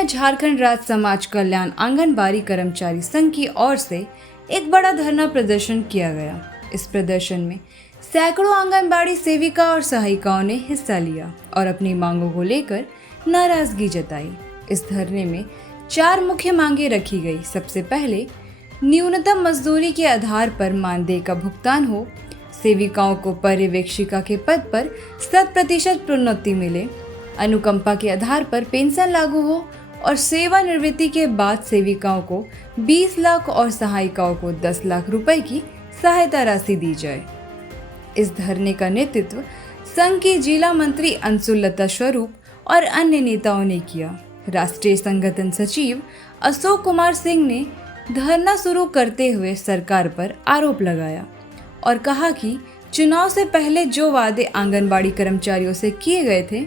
में झारखंड राज्य समाज कल्याण आंगनबाड़ी कर्मचारी संघ की ओर से एक बड़ा धरना प्रदर्शन किया गया। इस प्रदर्शन में सैकड़ों आंगनबाड़ी सेविका और सहायिकाओं ने हिस्सा लिया और अपनी मांगों को लेकर नाराजगी जताई। इस धरने में 4 मुख्य मांगे रखी गई। सबसे पहले न्यूनतम मजदूरी के आधार पर मानदेय का भुगतान हो, सेविकाओं को पर्यवेक्षिका के पद पर 100% प्रोन्नति मिले, अनुकंपा के आधार पर पेंशन लागू हो और सेवानिवृत्ति के बाद सेविकाओं को 20 लाख और सहायिकाओं को 10 लाख रुपए की सहायता राशि दी जाए। इस धरने का नेतृत्व संघ की जिला मंत्री अंशुलता स्वरूप और अन्य नेताओं ने किया। राष्ट्रीय संगठन सचिव अशोक कुमार सिंह ने धरना शुरू करते हुए सरकार पर आरोप लगाया और कहा कि चुनाव से पहले जो वादे आंगनबाड़ी कर्मचारियों से किए गए थे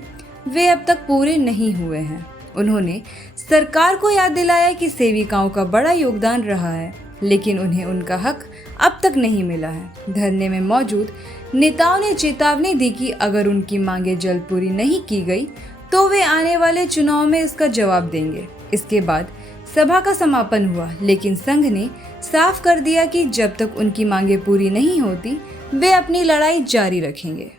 वे अब तक पूरे नहीं हुए हैं। उन्होंने सरकार को याद दिलाया कि सेविकाओं का बड़ा योगदान रहा है, लेकिन उन्हें उनका हक अब तक नहीं मिला है। धरने में मौजूद नेताओं ने चेतावनी दी कि अगर उनकी मांगें जल्द पूरी नहीं की गई तो वे आने वाले चुनाव में इसका जवाब देंगे। इसके बाद सभा का समापन हुआ, लेकिन संघ ने साफ कर दिया कि जब तक उनकी मांगें पूरी नहीं होती वे अपनी लड़ाई जारी रखेंगे।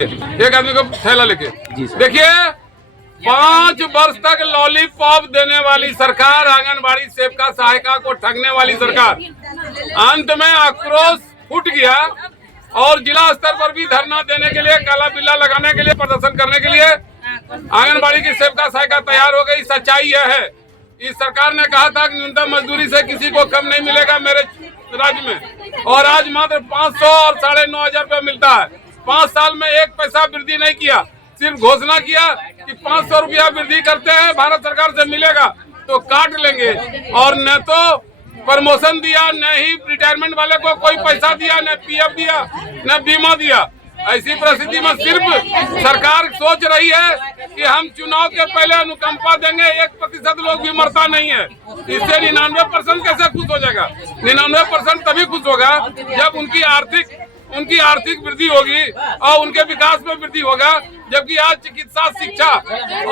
एक आदमी को थैला लेके देखिए, 5 वर्ष तक लॉलीपॉप देने वाली सरकार, आंगनबाड़ी सेविका सहायिका को ठगने वाली सरकार, अंत में आक्रोश फूट गया और जिला स्तर पर भी धरना देने के लिए, काला बिल्ला लगाने के लिए, प्रदर्शन करने के लिए आंगनबाड़ी की सेविका सहायिका तैयार हो गई। सच्चाई यह है, इस सरकार ने कहा था कि न्यूनतम मजदूरी से किसी को कम नहीं मिलेगा मेरे राज्य में, और आज मात्र 500 और 9,500 रुपया मिलता है। 5 साल में 1 पैसा वृद्धि नहीं किया, सिर्फ घोषणा किया कि 500 रुपया वृद्धि करते हैं, भारत सरकार से मिलेगा तो काट लेंगे, और न तो प्रमोशन दिया, न ही रिटायरमेंट वाले को कोई पैसा दिया, न पीएफ दिया, न बीमा दिया। ऐसी परिस्थिति में सिर्फ सरकार सोच रही है कि हम चुनाव के पहले अनुकंपा देंगे, 1% लोग भी मरता नहीं है। इससे 99% कैसे खुश हो जाएगा? 99% तभी खुश होगा जब उनकी आर्थिक वृद्धि होगी और उनके विकास में वृद्धि होगा। जबकि आज चिकित्सा, शिक्षा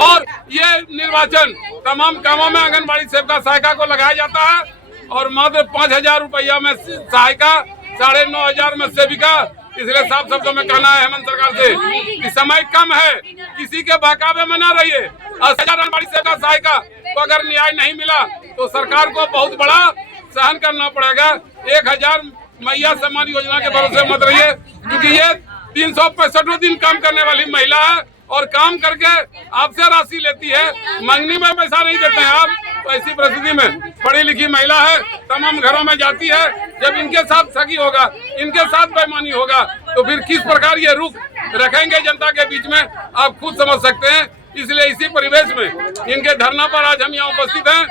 और ये निर्वाचन तमाम कामों में आंगनबाड़ी सेविका सहायिका को लगाया जाता है, और मात्र 5,000 रुपया में सहायिका, 9,500 में सेविका। इसलिए साफ शब्दों में कहना है हेमंत सरकार से कि समय कम है, किसी के बहकावे में न रहिए। आंगनबाड़ी सेविका सहायिका को अगर न्याय नहीं मिला तो सरकार को बहुत बड़ा सहन करना पड़ेगा। 1,000 मैया सम्मान योजना के भरोसे मत रहिए, क्योंकि ये 365 दिन काम करने वाली महिला है और काम करके आपसे राशि लेती है, मंगनी में पैसा नहीं देते हैं आप। तो ऐसी परिस्थिति में पढ़ी लिखी महिला है, तमाम घरों में जाती है, जब इनके साथ ठगी होगा, इनके साथ बेईमानी होगा तो फिर किस प्रकार ये रुख रखेंगे जनता के बीच में, आप खुद समझ सकते हैं। इसलिए इसी परिवेश में इनके धरना पर आज हम यहाँ उपस्थित हैं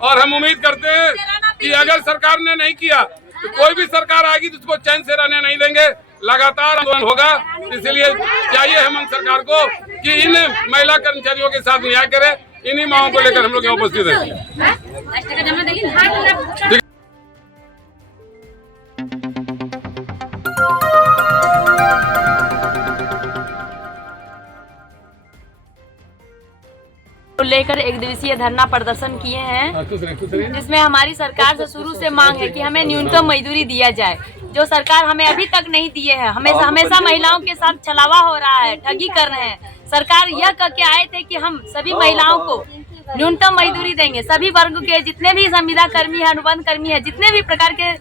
और हम उम्मीद करते हैं कि अगर सरकार ने नहीं किया तो कोई भी सरकार आएगी तो उसको चैन से रहने नहीं देंगे, लगातार आंदोलन होगा। इसलिए चाहिए हेमंत सरकार को कि इन महिला कर्मचारियों के साथ न्याय करे। इन्हीं मांगों को लेकर हम लोग यहाँ उपस्थित हैं। लेकर 1 दिवसीय धरना प्रदर्शन किए हैं, जिसमें हमारी सरकार से शुरू से मांग है कि हमें न्यूनतम मजदूरी दिया जाए, जो सरकार हमें अभी तक नहीं दिए है। हमेशा महिलाओं के साथ छलावा हो रहा है, ठगी कर रहे हैं। सरकार यह कह के आए थे कि हम सभी महिलाओं को न्यूनतम मजदूरी देंगे। सभी वर्ग के जितने भी संविदा कर्मी है, अनुबंध कर्मी है, जितने भी प्रकार के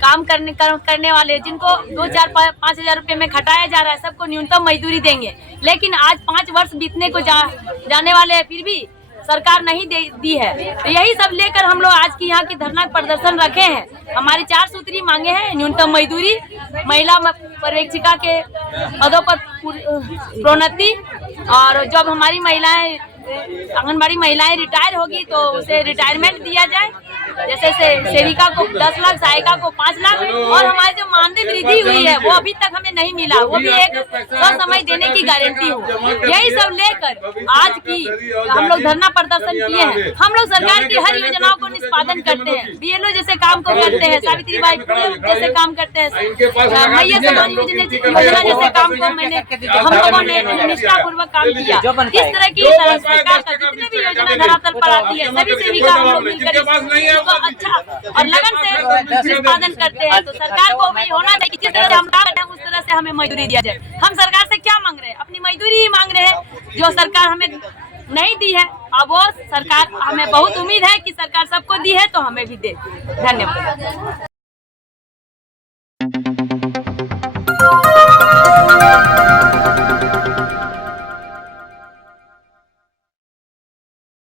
काम करने वाले, जिनको 2-4-5 रुपए में खटाया जा रहा है, सबको न्यूनतम मजदूरी देंगे। लेकिन आज 5 वर्ष बीतने को जाने वाले हैं, फिर भी सरकार नहीं दी है। तो यही सब लेकर हम लोग आज की यहाँ की धरना प्रदर्शन रखे हैं। हमारी 4 सूत्री मांगे हैं: न्यूनतम मजदूरी, महिला पर्यवेक्षिका के पदों पर प्रोन्नति, और जब हमारी महिलाएं, आंगनबाड़ी महिलाएं रिटायर होगी तो उसे रिटायरमेंट दिया जाए, जैसे सेविका को 10 लाख, सहायिका को 5 लाख, और हमारी जो मानदेय वृद्धि हुई है वो अभी तक हमें नहीं मिला, वो भी एक समय देने की गारंटी हो। यही सब लेकर आज की हम लोग धरना प्रदर्शन किए हैं। हम लोग सरकार की हर योजनाओं को निष्पादन करते हैं, BLO जैसे काम को करते हैं, सावित्रीबाई फुले जैसे काम करते हैं, मैया समान योजना जैसे काम को हम लोगों ने निष्ठापूर्वक काम किया। इस तरह की सरकार का जितने भी योजना धरातल पर आती है सभी सेविका हम लोग मिलकर इसको अच्छा और लगन से निष्पादन करते हैं। तो सरकार को भी होना चाहिए जिस तरह से हम काम करते हैं उस तरह से हमें मजदूरी दिया जाए। हम सरकार से क्या मांग रहे हैं? अपनी मजदूरी ही मांग रहे हैं, जो सरकार हमें नहीं दी है। अब वो सरकार, हमें बहुत उम्मीद है कि सरकार सबको दी है तो हमें भी दे। धन्यवाद।